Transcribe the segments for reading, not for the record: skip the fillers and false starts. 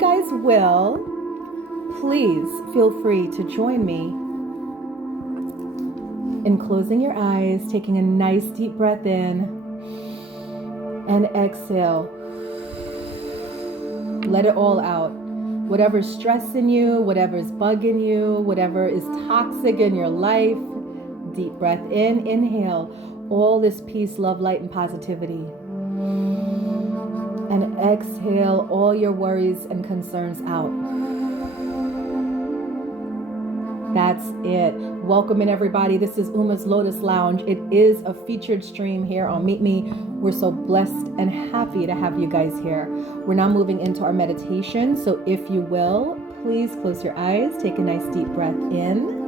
guys will, please feel free to join me in closing your eyes, taking a nice deep breath in, and exhale. Let it all out. Whatever's stressing you, whatever's bugging you, whatever is toxic in your life, deep breath in, inhale all this peace, love, light, and positivity. And exhale all your worries and concerns out. That's it. Welcome in, everybody. This is Uma's Lotus Lounge. It is a featured stream here on Meet Me. We're so blessed and happy to have you guys here. We're now moving into our meditation. So if you will, please close your eyes. Take a nice deep breath in.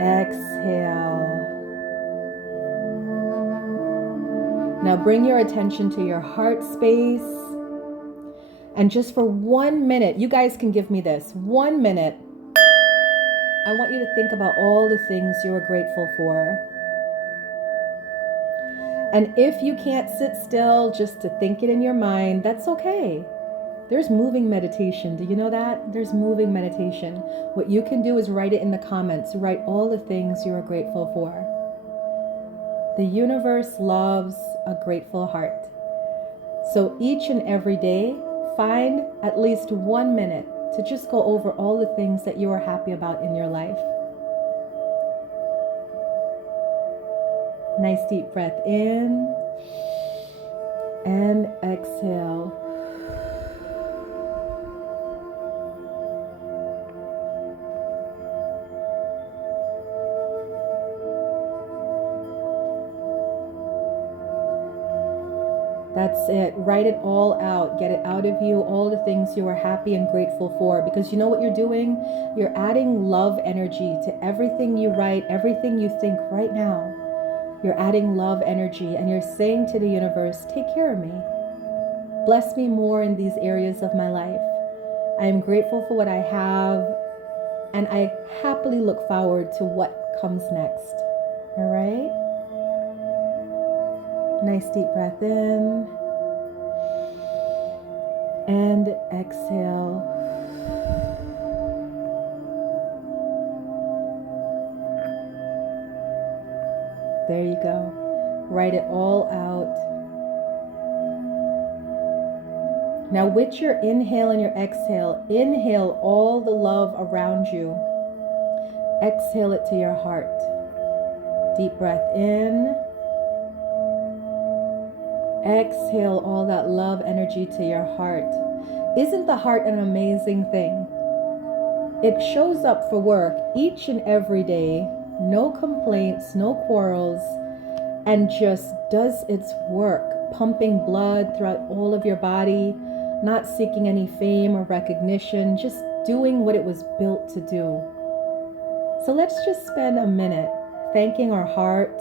Exhale. Now bring your attention to your heart space. And just for 1 minute, you guys can give me this, 1 minute. I want you to think about all the things you are grateful for. And if you can't sit still just to think it in your mind, that's okay. There's moving meditation. Do you know that? There's moving meditation. What you can do is write it in the comments. Write all the things you are grateful for. The universe loves a grateful heart. So each and every day, find at least 1 minute to just go over all the things that you are happy about in your life. Nice deep breath in and exhale. That's it. Write it all out. Get it out of you, all the things you are happy and grateful for. Because you know what you're doing? You're adding love energy to everything you write, everything you think right now. You're adding love energy and you're saying to the universe, take care of me. Bless me more in these areas of my life. I am grateful for what I have and I happily look forward to what comes next. All right? Nice deep breath in and exhale. There you go. Write it all out. Now with your inhale and your exhale, inhale all the love around you. Exhale it to your heart. Deep breath in. Exhale all that love energy to your heart. Isn't the heart an amazing thing? It shows up for work each and every day, no complaints, no quarrels, and just does its work, pumping blood throughout all of your body, not seeking any fame or recognition, just doing what it was built to do. So let's just spend a minute thanking our heart,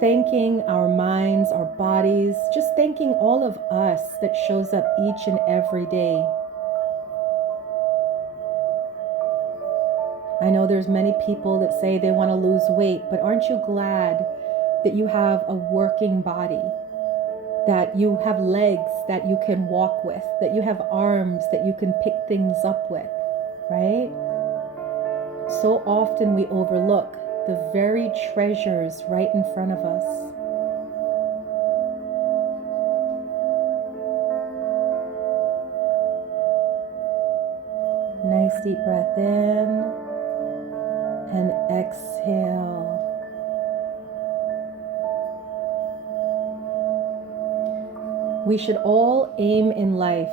thanking our minds, our bodies, just thanking all of us that shows up each and every day. I know there's many people that say they want to lose weight, but aren't you glad that you have a working body, that you have legs that you can walk with, that you have arms that you can pick things up with, right? So often we overlook the very treasures right in front of us. Nice deep breath in and exhale. We should all aim in life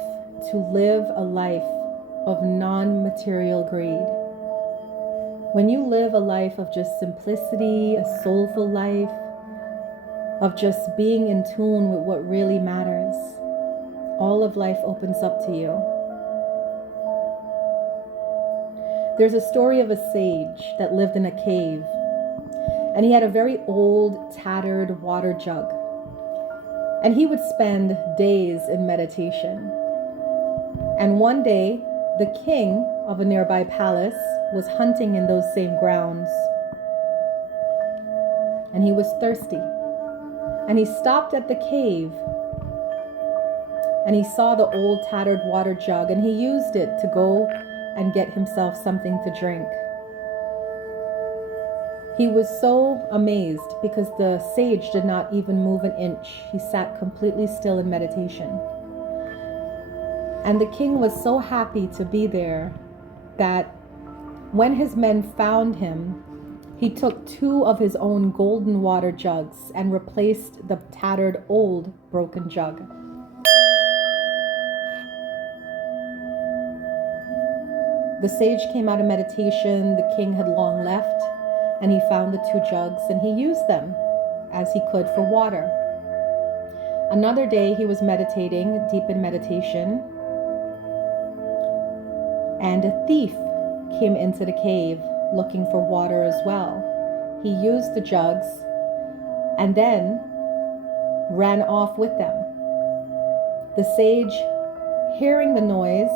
to live a life of non-material greed. When you live a life of just simplicity, a soulful life, of just being in tune with what really matters, all of life opens up to you. There's a story of a sage that lived in a cave, and he had a very old, tattered water jug. And he would spend days in meditation. And one day, the king of a nearby palace was hunting in those same grounds. And he was thirsty. And he stopped at the cave and he saw the old tattered water jug, and he used it to go and get himself something to drink. He was so amazed because the sage did not even move an inch. He sat completely still in meditation. And the king was so happy to be there that when his men found him, he took 2 of his own golden water jugs and replaced the tattered old broken jug. The sage came out of meditation. The king had long left, and he found the 2 jugs and he used them as he could for water. Another day he was meditating, deep in meditation, and a thief came into the cave looking for water as well. He used the jugs and then ran off with them. The sage, hearing the noise,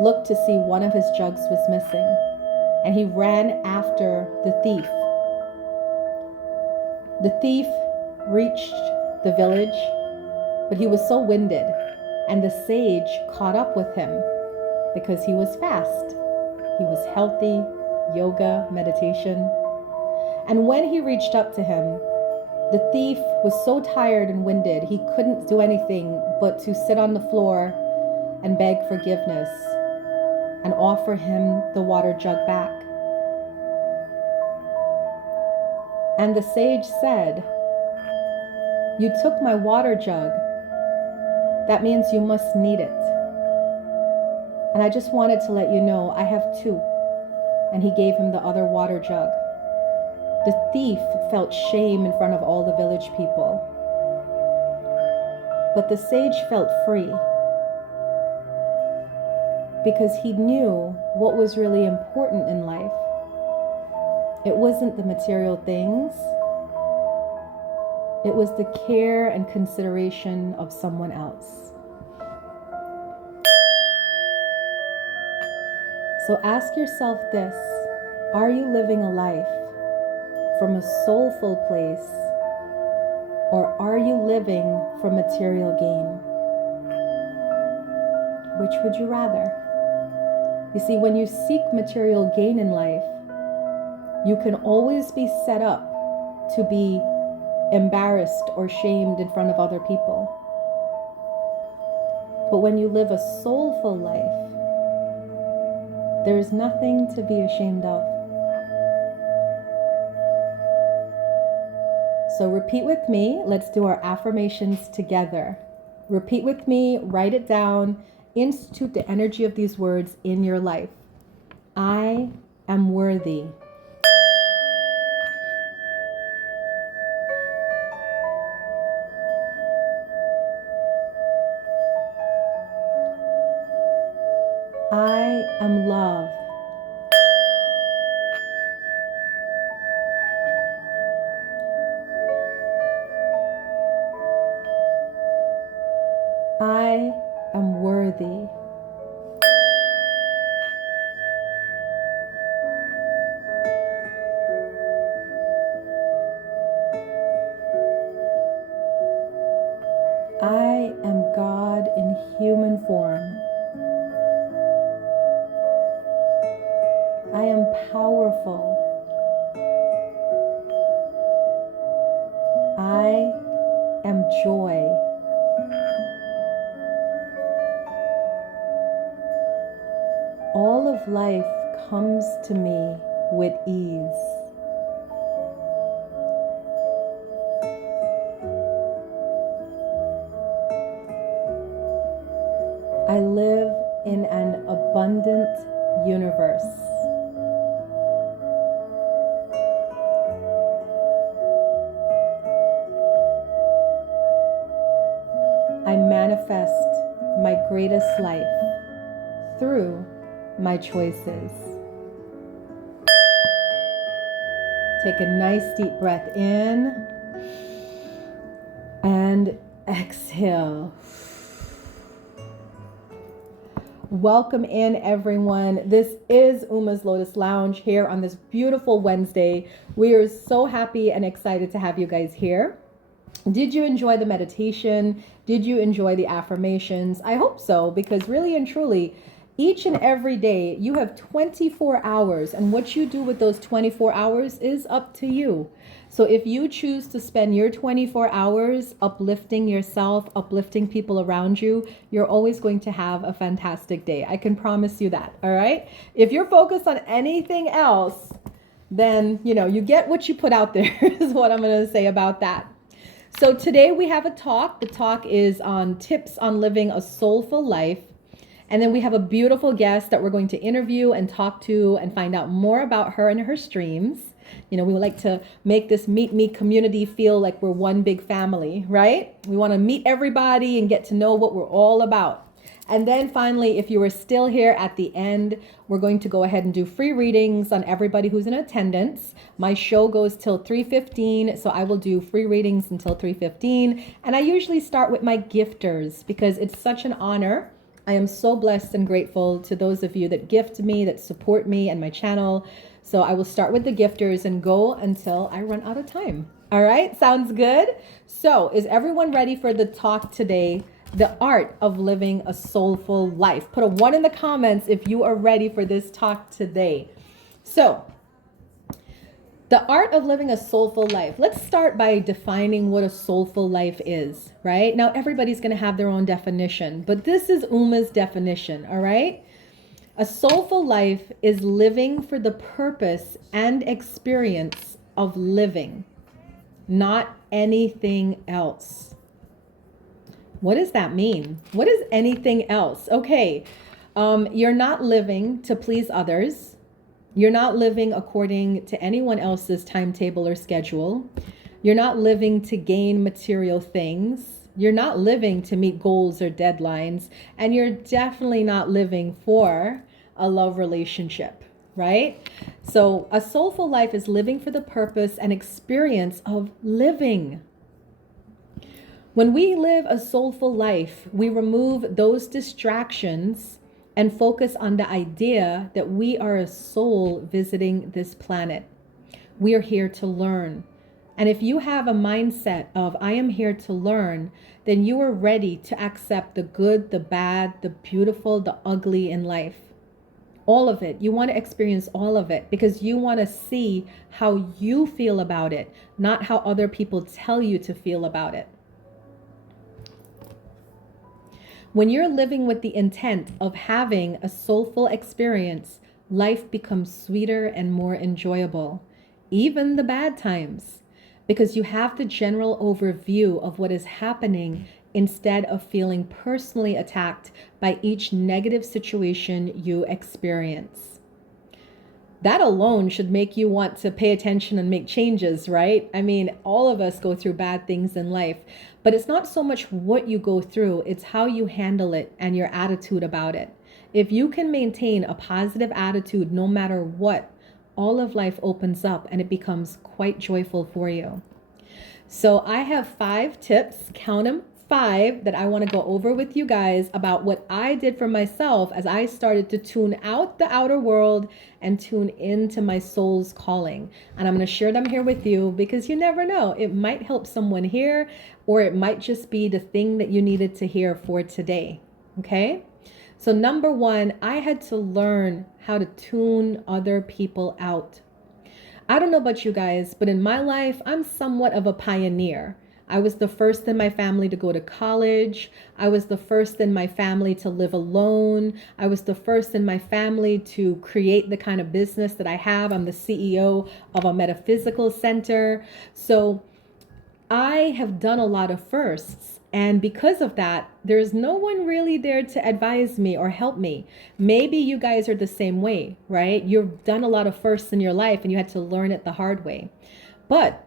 looked to see one of his jugs was missing, and he ran after the thief. The thief reached the village, but he was so winded, and the sage caught up with him because he was fast. He was healthy, yoga, meditation. And when he reached up to him, the thief was so tired and winded, he couldn't do anything but to sit on the floor and beg forgiveness and offer him the water jug back. And the sage said, "You took my water jug. That means you must need it. And I just wanted to let you know I have 2. And he gave him the other water jug. The thief felt shame in front of all the village people. But the sage felt free because he knew what was really important in life. It wasn't the material things. It was the care and consideration of someone else. So ask yourself this: are you living a life from a soulful place, or are you living for material gain? Which would you rather? You see, when you seek material gain in life, you can always be set up to be embarrassed or shamed in front of other people. But when you live a soulful life, there is nothing to be ashamed of. So repeat with me. Let's do our affirmations together. Repeat with me, write it down, institute the energy of these words in your life. I am worthy. I am love. I am worthy. I am God in human form. I am powerful. I am joy. All of life comes to me with ease. I live in an abundant universe. I manifest my greatest life through my choices. Take a nice deep breath in and exhale. Welcome in, everyone. This is Uma's Lotus Lounge here on this beautiful Wednesday. We are so happy and excited to have you guys here. Did you enjoy the meditation? Did you enjoy the affirmations? I hope so, because really and truly, each and every day you have 24 hours, and what you do with those 24 hours is up to you. So if you choose to spend your 24 hours uplifting yourself, uplifting people around you, you're always going to have a fantastic day. I can promise you that. All right. If you're focused on anything else, then, you get what you put out there is what I'm going to say about that. So today we have a talk. The talk is on tips on living a soulful life. And then we have a beautiful guest that we're going to interview and talk to and find out more about her and her streams. We would like to make this Meet Me community feel like we're one big family, right? We want to meet everybody and get to know what we're all about. And then finally, if you are still here at the end, we're going to go ahead and do free readings on everybody who's in attendance. My show goes till 3:15, so I will do free readings until 3:15. And I usually start with my gifters because it's such an honor. I am so blessed and grateful to those of you that gift me, that support me and my channel. So I will start with the gifters and go until I run out of time. All right, sounds good? So is everyone ready for the talk today? The art of living a soulful life. Put a 1 in the comments if you are ready for this talk today. So, the art of living a soulful life. Let's start by defining what a soulful life is, right? Now, everybody's going to have their own definition, but this is Uma's definition, all right? A soulful life is living for the purpose and experience of living, not anything else. What does that mean? What is anything else? Okay, you're not living to please others. You're not living according to anyone else's timetable or schedule. You're not living to gain material things. You're not living to meet goals or deadlines. And you're definitely not living for a love relationship, right? So a soulful life is living for the purpose and experience of living. When we live a soulful life, we remove those distractions and focus on the idea that we are a soul visiting this planet. We are here to learn. And if you have a mindset of, I am here to learn, then you are ready to accept the good, the bad, the beautiful, the ugly in life. All of it. You want to experience all of it because you want to see how you feel about it, not how other people tell you to feel about it. When you're living with the intent of having a soulful experience, life becomes sweeter and more enjoyable, even the bad times, because you have the general overview of what is happening instead of feeling personally attacked by each negative situation you experience. That alone should make you want to pay attention and make changes, right? I mean, all of us go through bad things in life, but it's not so much what you go through, it's how you handle it and your attitude about it. If you can maintain a positive attitude no matter what, all of life opens up and it becomes quite joyful for you. So I have 5 tips, count them, 5, that I want to go over with you guys about what I did for myself as I started to tune out the outer world and tune into my soul's calling. And I'm going to share them here with you because you never know. It might help someone here, or it might just be the thing that you needed to hear for today. Okay? So number 1, I had to learn how to tune other people out. I don't know about you guys, but in my life, I'm somewhat of a pioneer. I was the first in my family to go to college. I was the first in my family to live alone. I was the first in my family to create the kind of business that I have. I'm the CEO of a metaphysical center. So I have done a lot of firsts. And because of that, there's no one really there to advise me or help me. Maybe you guys are the same way, right? You've done a lot of firsts in your life and you had to learn it the hard way. But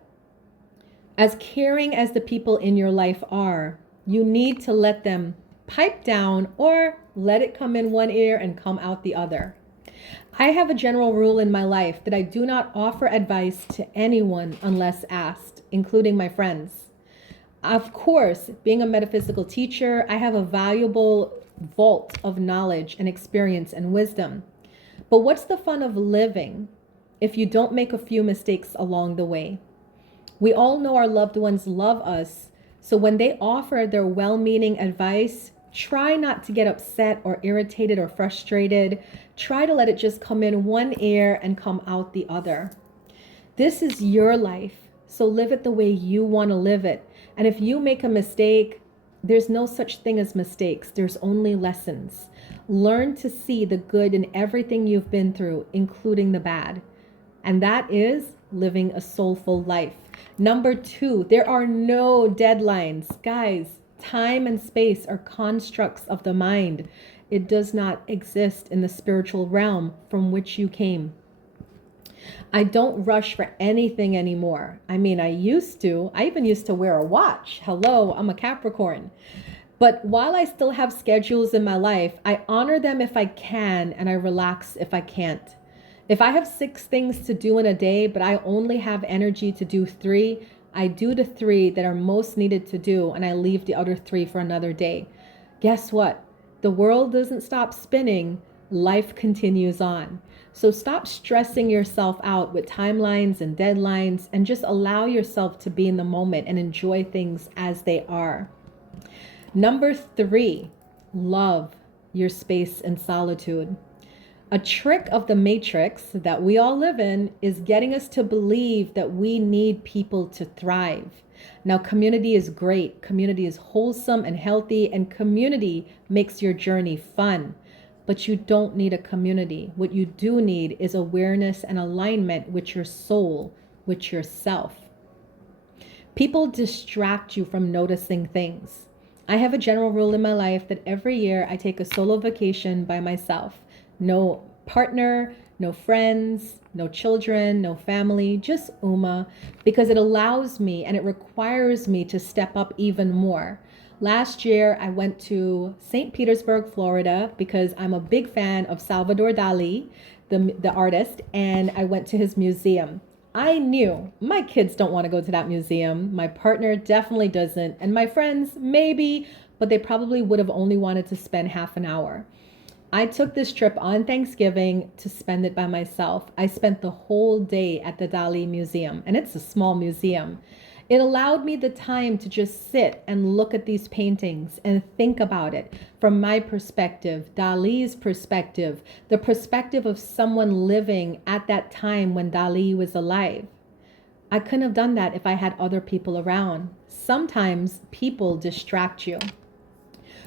as caring as the people in your life are, you need to let them pipe down or let it come in one ear and come out the other. I have a general rule in my life that I do not offer advice to anyone unless asked, including my friends. Of course, being a metaphysical teacher, I have a valuable vault of knowledge and experience and wisdom. But what's the fun of living if you don't make a few mistakes along the way? We all know our loved ones love us. So when they offer their well-meaning advice, try not to get upset or irritated or frustrated. Try to let it just come in one ear and come out the other. This is your life, so live it the way you want to live it. And if you make a mistake, there's no such thing as mistakes. There's only lessons. Learn to see the good in everything you've been through, including the bad. And that is living a soulful life. Number 2, there are no deadlines. Guys, time and space are constructs of the mind. It does not exist in the spiritual realm from which you came. I don't rush for anything anymore. I mean, I used to. I even used to wear a watch. Hello, I'm a Capricorn. But while I still have schedules in my life, I honor them if I can, and I relax if I can't. If I have 6 things to do in a day, but I only have energy to do 3, I do the 3 that are most needed to do, and I leave the other 3 for another day. Guess what? The world doesn't stop spinning. Life continues on. So stop stressing yourself out with timelines and deadlines, and just allow yourself to be in the moment and enjoy things as they are. Number 3, love your space and solitude. A trick of the matrix that we all live in is getting us to believe that we need people to thrive. Now, community is great. Community is wholesome and healthy, and community makes your journey fun. But you don't need a community. What you do need is awareness and alignment with your soul, with yourself. People distract you from noticing things. I have a general rule in my life that every year I take a solo vacation by myself. No partner, no friends, no children, no family, just Uma, because it allows me and it requires me to step up even more. Last year, I went to St. Petersburg, Florida, because I'm a big fan of Salvador Dali, the artist, and I went to his museum. I knew my kids don't want to go to that museum. My partner definitely doesn't, and my friends maybe, but they probably would have only wanted to spend half an hour. I took this trip on Thanksgiving to spend it by myself. I spent the whole day at the Dali Museum, and it's a small museum. It allowed me the time to just sit and look at these paintings and think about it from my perspective, Dali's perspective, the perspective of someone living at that time when Dali was alive. I couldn't have done that if I had other people around. Sometimes people distract you.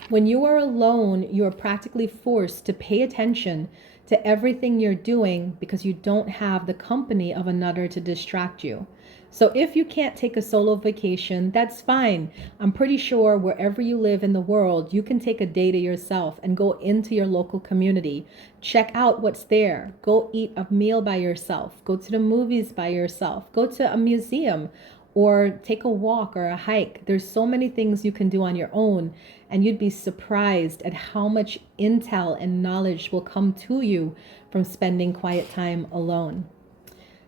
When you are alone, you are practically forced to pay attention to everything you're doing because you don't have the company of another to distract you. So if you can't take a solo vacation, that's fine. I'm pretty sure wherever you live in the world, you can take a day to yourself and go into your local community. Check out what's there. Go eat a meal by yourself. Go to the movies by yourself. Go to a museum or take a walk or a hike. There's so many things you can do on your own, and you'd be surprised at how much intel and knowledge will come to you from spending quiet time alone.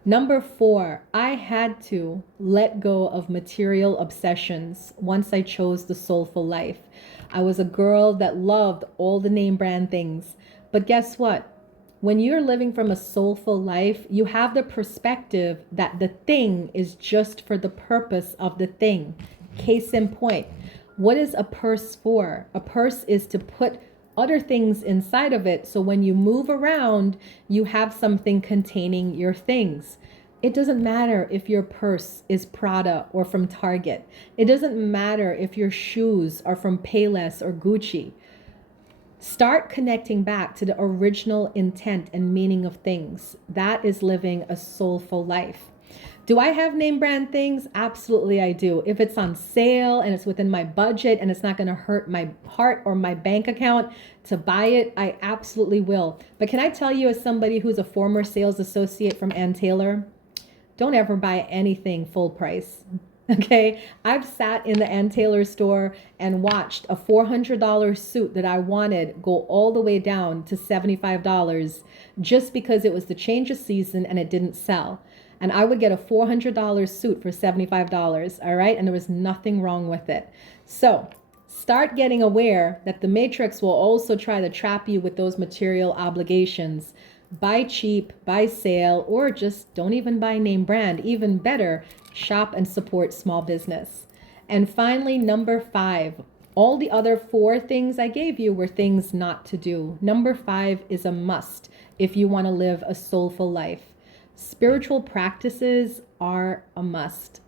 Number 4, I had to let go of material obsessions once I chose the soulful life. I was a girl that loved all the name brand things. But guess what? When you're living from a soulful life, you have the perspective that the thing is just for the purpose of the thing. Case in point, what is a purse for? A purse is to put other things inside of it, so when you move around, you have something containing your things. It doesn't matter if your purse is Prada or from Target. It doesn't matter if your shoes are from Payless or Gucci. Start connecting back to the original intent and meaning of things. That is living a soulful life. Do I have name brand things? Absolutely I do. If it's on sale and it's within my budget and it's not going to hurt my heart or my bank account to buy it, I absolutely will. But can I tell you, as somebody who's a former sales associate from Ann Taylor, don't ever buy anything full price. Okay, I've sat in the Ann Taylor store and watched a $400 suit that I wanted go all the way down to $75 just because it was the change of season and it didn't sell. And I would get a $400 suit for $75, all right? And there was nothing wrong with it. So start getting aware that the matrix will also try to trap you with those material obligations. buy cheap, buy sale, or just don't even buy name brand. Even better, shop and support small business. And finally, number 5, all the other 4 things I gave you were things not to do. Number 5 is a must if you want to live a soulful life. Spiritual practices are a must.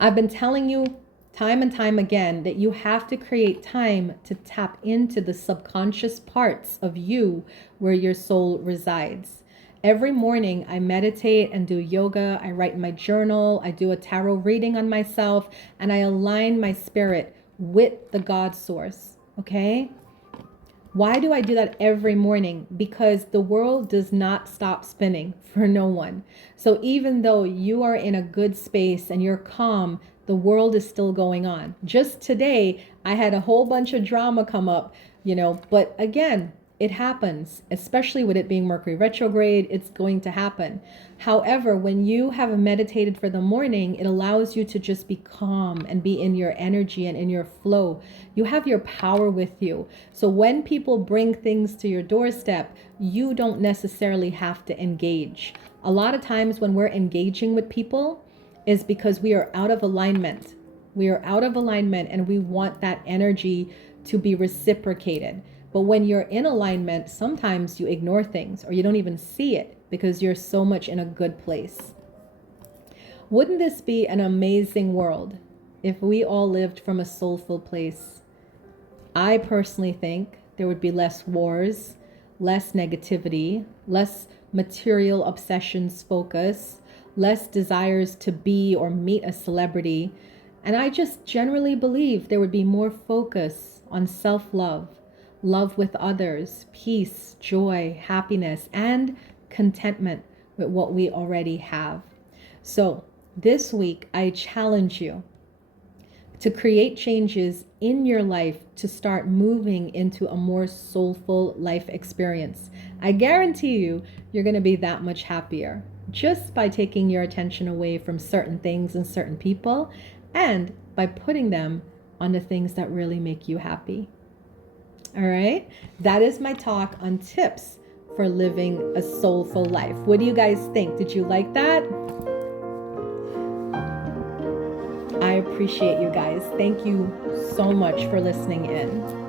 I've been telling you time and time again that you have to create time to tap into the subconscious parts of you where your soul resides. Every morning I meditate and do yoga, I write in my journal, I do a tarot reading on myself, and I align my spirit with the God source, okay? Why do I do that every morning? Because the world does not stop spinning for no one. So even though you are in a good space and you're calm, the world is still going on. Just today, I had a whole bunch of drama come up, but again, it happens, especially with it being Mercury retrograde, it's going to happen. However, when you have meditated for the morning, it allows you to just be calm and be in your energy and in your flow. You have your power with you. So when people bring things to your doorstep, you don't necessarily have to engage. A lot of times when we're engaging with people is because we are out of alignment. We are out of alignment and we want that energy to be reciprocated. But when you're in alignment, sometimes you ignore things or you don't even see it because you're so much in a good place. Wouldn't this be an amazing world if we all lived from a soulful place? I personally think there would be less wars, less negativity, less material obsessions focus, less desires to be or meet a celebrity. And I just generally believe there would be more focus on self-love, love with others, peace, joy, happiness, and contentment with what we already have. So this week, I challenge you to create changes in your life to start moving into a more soulful life experience. I guarantee you're going to be that much happier just by taking your attention away from certain things and certain people and by putting them on the things that really make you happy. All right, that is my talk on tips for living a soulful life. What do you guys think? Did you like that? I appreciate you guys. Thank you so much for listening in.